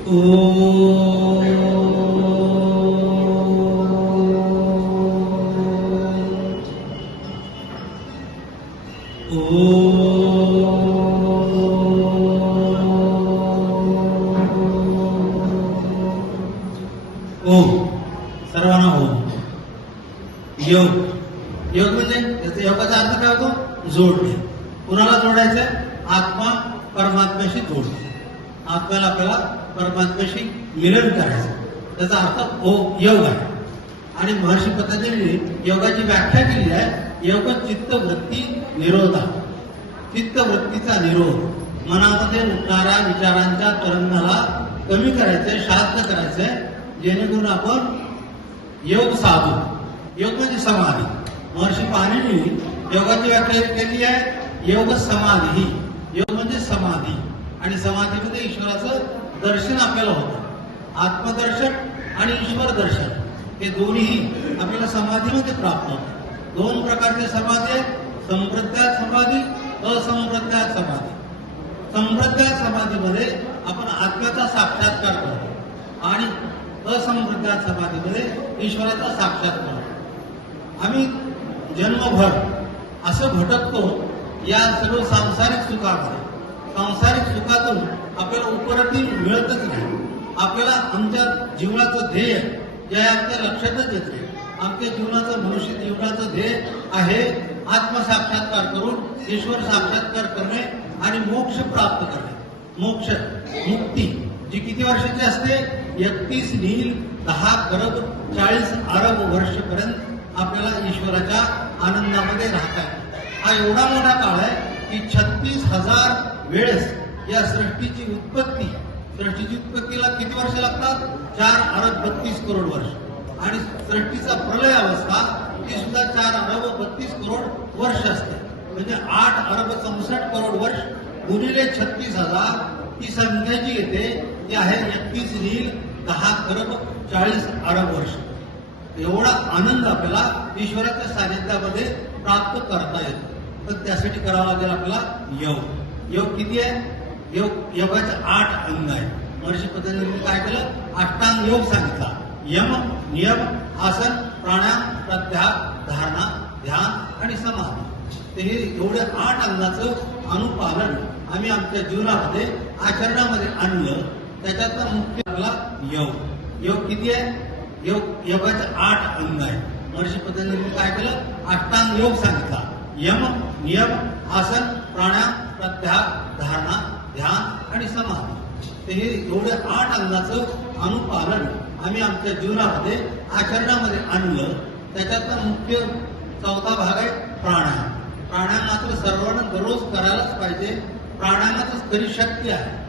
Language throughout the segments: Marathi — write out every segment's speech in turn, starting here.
योग। योग म्हणजे याचा योगाचा अर्थ काय होतो? जोडणे आत्मा परमात्म्याशी जोडणे आत्म्याला परमात्म्याशी मिलन करायचं त्याचा अर्थ ओ योग आहे. आणि महर्षी पतंजलीने योगाची व्याख्या केली आहे योग चित्तवृत्ती निरोधा चित्तवृत्तीचा निरोध. मनामध्ये उठणाऱ्या विचारांच्या तरंगाला कमी करायचंय शांत करायचंय जेणेकरून आपण योग साधू. योग म्हणजे समाधी. महर्षी पाणिनी योगाची व्याख्या केली आहे योग समाधी. योग म्हणजे समाधी. आणि समाधीमध्ये ईश्वराचं दर्शन आपल्याला होतं. आत्मदर्शन आणि ईश्वर दर्शन हे दोन्ही आपल्याला समाधीमध्ये प्राप्त होतात दोन प्रकारचे समाधी आहेत संप्रज्ञात समाधी असंप्रज्ञात समाधी. संप्रज्ञात समाधीमध्ये आपण आत्म्याचा साक्षात्कार करतो आणि असंप्रज्ञात समाधीमध्ये ईश्वराचा साक्षात्कार करतो. आम्ही जन्मभर असं भटकतो या सर्व सांसारिक सुखामध्ये. सांसारिक सुखातून आपल्याला उपरती मिळतच नाही. आपल्याला आमच्या जीवनाचं ध्येय जे आहे आमच्या लक्षातच येत नाही. आमच्या जीवनाचं मनुष्य जीवनाचं ध्येय आहे आत्मसाक्षात्कार करून ईश्वर साक्षात्कार करणे आणि मोक्ष प्राप्त करणे. मोक्ष मुक्ती जी किती वर्षाची असते? एकतीस नील दहा करब चाळीस अरब वर्षपर्यंत आपल्याला ईश्वराच्या आनंदामध्ये राहता हा एवढा मोठा काळ आहे की छत्तीस हजार वेळेस या सृष्टीची उत्पत्ती सृष्टीची उत्पत्तीला किती वर्ष लागतात? चार अरब बत्तीस करोड वर्ष. आणि सृष्टीचा प्रलय अवस्था ती सुद्धा चार अरब बत्तीस करोड वर्ष असते. म्हणजे आठ अरब चौसष्ट करोड वर्ष गुणिले छत्तीस हजार ही संख्या जी येते ती आहे एकतीस नील दहा खरब चाळीस अरब वर्ष. एवढा आनंद आपल्याला ईश्वराच्या सानिध्यामध्ये प्राप्त करता येतो. तर त्यासाठी करावं लागेल आपल्याला योग योग किती आहे? योग योगाचे आठ अंग आहे. महर्षी पतंजलीने काय केलं? अष्टांग योग सांगितला. यम नियम आसन प्राणायाम प्रत्याहार धारणा ध्यान आणि समाधी. ते हे एवढ्या आठ अंगाचं अनुपालन आम्ही आमच्या जीवनामध्ये आचरणामध्ये आणलं. त्याच्यातला मुख्य आपला योग. योग किती आहे? योग योगाचे आठ अंग आहे. महर्षी पतंजलीने काय केलं? अष्टांग योग सांगितला. यम नियम आसन प्राणायाम प्रत्याहार धारणा ध्यान आणि समाधी. ते हे एवढं आठ अंगाचं अनुपालन आम्ही आमच्या जीवनामध्ये आचरणामध्ये आणलं. त्याच्यातला मुख्य चौथा भाग आहे प्राणायाम. प्राणायाम मात्र सर्वांना दररोज करायलाच पाहिजे. प्राणायामातच खरी शक्ती आहे.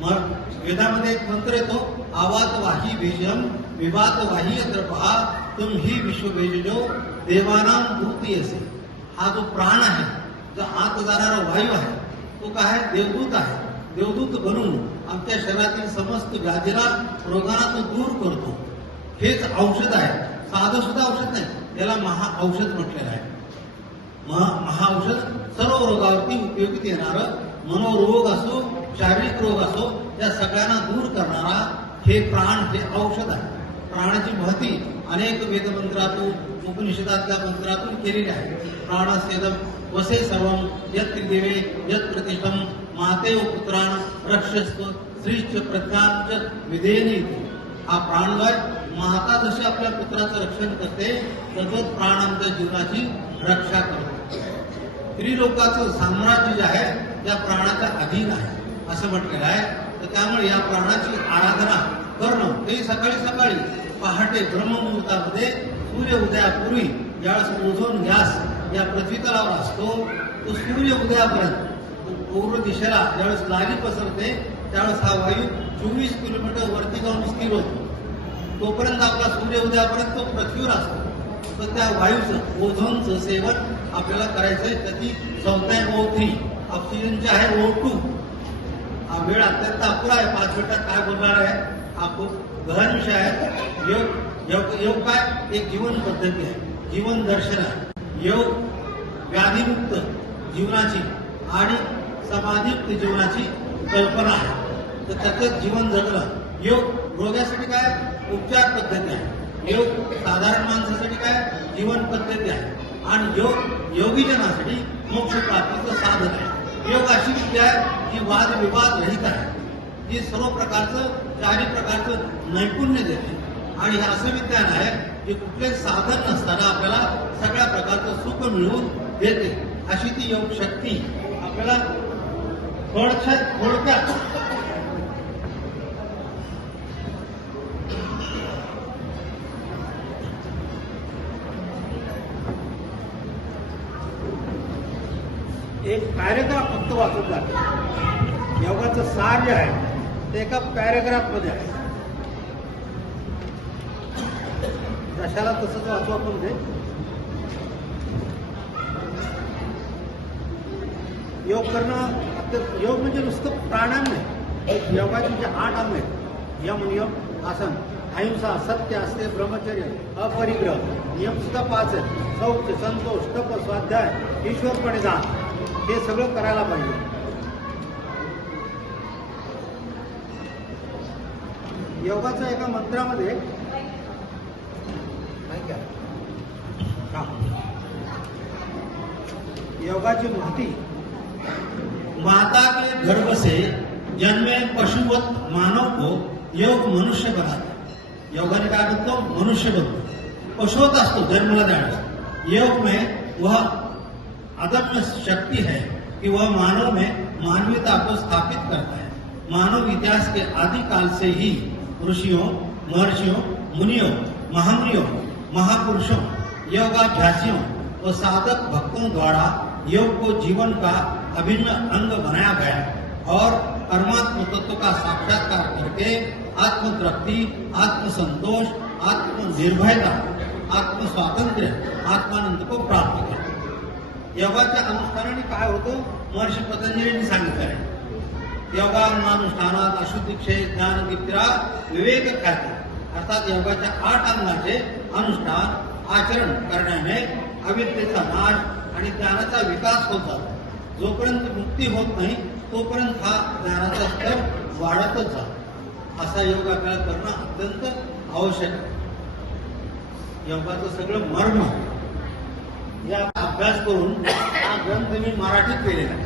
मग वेदामध्ये एक मंत्र येतो आवाज वाही बीजम विवाद वाही पहा तुम ही विश्व जो देवानाम भूती असे हा जो प्राण आहे जो आत जाणारा वायू आहे तो काय आहे? देवदूत आहे. देवदूत बनून आमच्या शरीरातील समस्त व्याधीला रोगांना तो दूर करतो. हेच औषध आहे. साधं सुद्धा औषध नाही. याला महा औषध म्हटलेलं आहे. महा महाऔषध सर्व रोगावरती उपयोगी येणारं मनोरोग असो शारीरिक रोग असो या सगळ्यांना दूर करणारा हे प्राण हे औषध आहे. प्राणाची महती अनेक वेदमंत्रातून उपनिषदातल्या मंत्रातून केलेली आहे. प्राणसेदम वसे सर्व यत देवे यत प्रतिष्ठम मातेव पुत्राण रक्षस्व श्रीश्च प्रज्ञांच विधेयनी हा प्राणवाय माता जशी आपल्या पुत्राचं रक्षण करते तसंच प्राण आमच्या जीवनाची रक्षा करतो. स्त्रीलोकाचं साम्राज्य जे आहे त्या प्राणाच्या अधीन आहे. असं म्हटलेलं आहे. तर त्यामुळे या प्राणाची आराधना करणं ते सकाळी सकाळी पहाटे ब्रह्ममुहूर्तामध्ये सूर्य उदयापूर्वी ज्यावेळेस ओझोन गॅस या पृथ्वीतलावर असतो तो सूर्य उदयापर्यंत पूर्व दिशेला ज्यावेळेस लाली पसरते त्यावेळेस हा वायू चोवीस किलोमीटर वरती जाऊन स्थिर होतो. तोपर्यंत आपला सूर्य उदयापर्यंत तो पृथ्वीवर असतो. तर त्या वायूचं ओझोनचं सेवन आपल्याला करायचंय त्याची संज्ञा आहे ओ थ्री ऑक्सिजनची आहे ओ टू हा वेळ अत्यंत अपुरा आहे. पाच मिनिटात काय बोलणार आहे? आपण गहन विषय आहे. योग योग योग काय? एक जीवन पद्धती आहे. जीवन दर्शन आहे. योग व्याधीमुक्त जीवनाची आणि समाधीयुक्त जीवनाची कल्पना आहे. तर त्याचं जीवन जगलं योग रोग्यासाठी काय? उपचार पद्धती आहे. योग साधारण माणसासाठी काय? जीवन पद्धती आहे. आणि योग योगीजनासाठी मोक्ष प्राप्तीचं साधन आहे. योग अशी विद्या आहे. जी वादविवाद रहित आहे. जी सर्व प्रकारचं काही प्रकारचं नैपुण्य देते. आणि हे असं विज्ञान आहे की कुठले साधन नसताना आपल्याला सगळ्या प्रकारचं सुख मिळवून देते. अशी ती योग शक्ती आपल्याला थोडक्यात थोडक्यात एक कार्यक्रम फक्त वाचून जातो. योगाचं सार जे आहे ते एका पॅरेग्राफमध्ये आहे. जशाला तसंच वाचू आपण ते. योग करणं योग म्हणजे नुसतं प्राणायाम नाही. योगाचे जे म्हणजे आठ अंग आहेत. यम नियम आसन. अहिंसा सत्य असते ब्रह्मचर्य अपरिग्रह. नियम सुद्धा पाच आहेत. सौख्य संतोष तप स्वाध्याय ईश्वरपणे जा हे सगळं करायला पाहिजे. योगाच्या एका मंत्रामध्ये. योगाची महती माता. के गर्भ से जन्मे पशुवत मानव को योग मनुष्य बनाता. योगाने काय म्हणतो मनुष्य बनतो. पशुवत असतो, जन्माला जाण्यास योग में वह अदम्य शक्ति है कि वह मानव में मानवीयता को स्थापित करता है. मानव इतिहास के आदि काल से ही ऋषियों, महर्षियों, मुनियों, महामुनियों, महापुरुषों, योगाभ्यासियों और साधक भक्तों द्वारा योग को जीवन का अभिन्न अंग बनाया गया और परमात्म तत्व का साक्षात्कार करके आत्म तृप्ति आत्म संतोष आत्म निर्भयता आत्म आत्मानंद को प्राप्त किया। योगाच्या अनुष्ठानाने काय होतं महर्षी पतंजलींनी सांगितलं आहे योगानुष्ठानात अशुद्धी क्षय ज्ञान निद्रा विवेक ख्याती. अर्थात योगाच्या आठ अंगाचे अनुष्ठान आचरण करण्याने अविद्येचा नाश आणि ज्ञानाचा विकास होत जातो. जोपर्यंत मुक्ती होत नाही तोपर्यंत हा ज्ञानाचा स्तर वाढतच जातो. असा योग करणं अत्यंत आवश्यक आहे. योगाचं सगळं मर्म. या अभ्यास करून हा ग्रंथ मी मराठीत केलेला आहे.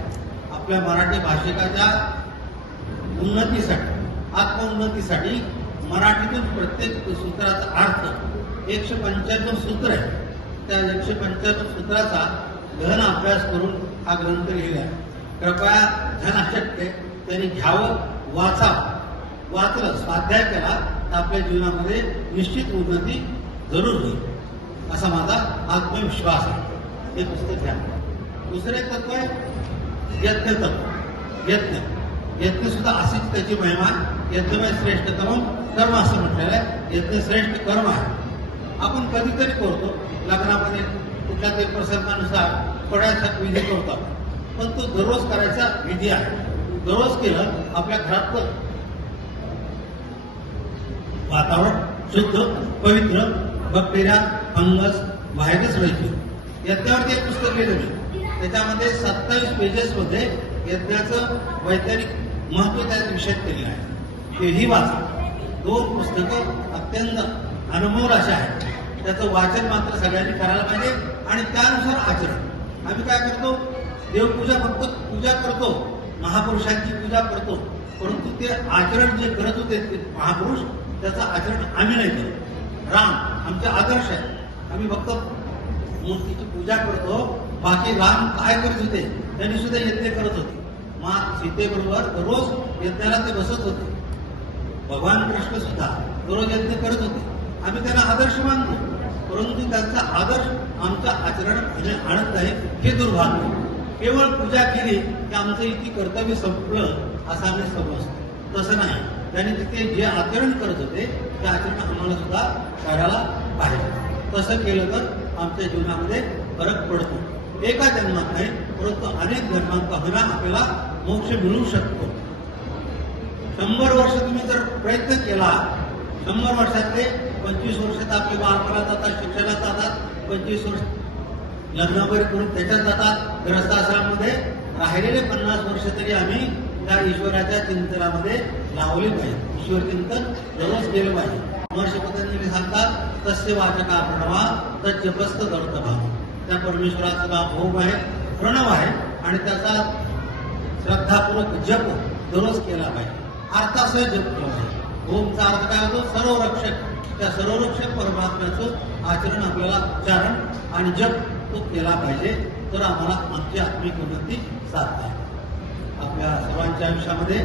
आपल्या मराठी भाषिकाच्या उन्नतीसाठी आत्मोन्नतीसाठी मराठीतून प्रत्येक सूत्राचा अर्थ एकशे पंच्याण्णव सूत्र आहे त्या एकशे पंच्याण्णव सूत्राचा घन अभ्यास करून हा ग्रंथ लिहिला आहे. कृपया धनाशक्य त्यांनी घ्यावं वाचावं. वाचलं स्वाध्याय केला तर आपल्या जीवनामध्ये निश्चित उन्नती जरूर होईल. असा माझा आत्मविश्वास आहे. हे पुस्तक घ्या. दुसरं एक तत्व आहे यत्न तत्व यत्न यज्ञ सुद्धा अशीच त्याची महिमा यज्ञमय श्रेष्ठतम कर्म असं म्हटलेलं आहे. यज्ञ श्रेष्ठ कर्म आहे. आपण कधीतरी करतो. लग्नामध्ये कुठल्या तरी प्रसंगानुसार थोड्याशा विधी करतो. पण तो दररोज करायचा विधी आहे. दररोज केलं आपल्या घरातलं वातावरण शुद्ध पवित्र बॅक्टेरिया फंगस बाहेरच राहायचे यज्ञावरती एक पुस्तक लिहिलं मी त्याच्यामध्ये सत्तावीस पेजेस मध्ये यज्ञाचं वैज्ञानिक महत्त्व त्यात विषय केलेलं आहे. तेही वाचा. दोन पुस्तकं अत्यंत अनमोल अशा आहेत. त्याचं वाचन मात्र सगळ्यांनी करायला पाहिजे आणि त्यानुसार आचरण. आम्ही काय करतो? देवपूजा फक्त पूजा करतो. महापुरुषांची पूजा करतो. परंतु ते आचरण जे करत होते ते महापुरुष त्याचं आचरण आम्ही नाही करतो. राम आमचे आदर्श आहे आम्ही फक्त मूर्तीची पूजा करतो. बाकी राम काय करत होते त्यांनी सुद्धा यज्ञ करत होते. मा सीतेबरोबर रोज यज्ञाला ते बसत होते. भगवान कृष्ण सुद्धा दररोज यज्ञ करत होते. आम्ही त्यांना आदर्श मानतो. परंतु त्यांचा आदर्श आमच्या आचरणात आणत नाही हे दुर्भाग्य. केवळ पूजा केली की आमचं इथे कर्तव्य संपलं असं आम्ही समजतो. तसं नाही. त्यांनी तिथे जे आचरण करत होते ते आचरण आम्हाला सुद्धा करायला पाहिजे. तसं केलं तर आमच्या जीवनामध्ये फरक पडतो. एका जन्मात नाही परंतु अनेक जन्मात होणार आपल्याला मोक्ष मिळू शकतो. शंभर वर्ष तुम्ही जर प्रयत्न केला शंभर वर्षातले पंचवीस वर्ष आपले बालपणात जातात शिक्षणात जातात पंचवीस वर्ष लग्न वगैरे करून त्याच्यात जातात. ग्रस्ताश्रमामध्ये राहिलेले पन्नास वर्ष तरी आम्ही त्या ईश्वराच्या चिंतनामध्ये लावले पाहिजे. ईश्वर चिंतन दररोज केलं पाहिजे. महर्षी पतंजली सांगतात तस्य वाचका प्रणवा तज्जपस्त दर्तभा त्या परमेश्वराचं भोग आहे प्रणव आहे. आणि त्याचा श्रद्धापूर्वक जप दररोज केला पाहिजे. अर्थासह जप केला पाहिजे. ओमचा अर्थ काय होतो? सर्वरक्षक. त्या सर्वरक्षक परमात्म्याचं आचरण आपल्याला उच्चारण आणि जप तो केला पाहिजे. तर आम्हाला आमची आत्मिक उन्नती साधता आपल्या सर्वांच्या आयुष्यामध्ये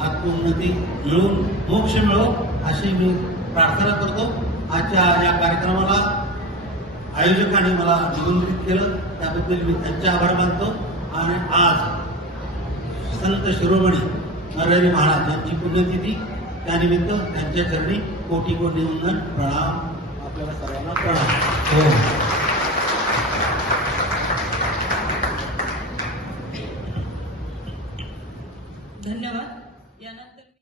आत्मोन्नती मिळून मोक्ष मिळो अशी मी प्रार्थना करतो. आजच्या या कार्यक्रमाला आयोजकांनी मला निमंत्रित केलं. त्याबद्दल मी त्यांचे आभार मानतो. आणि आज संत शिरोमणी नरहरी महाराज यांची पुण्यतिथी. त्यानिमित्त त्यांच्या चरणी कोटी कोटी वंदन प्रणाम. आपल्याला सर्वांना प्रणाम. हो. धन्यवाद.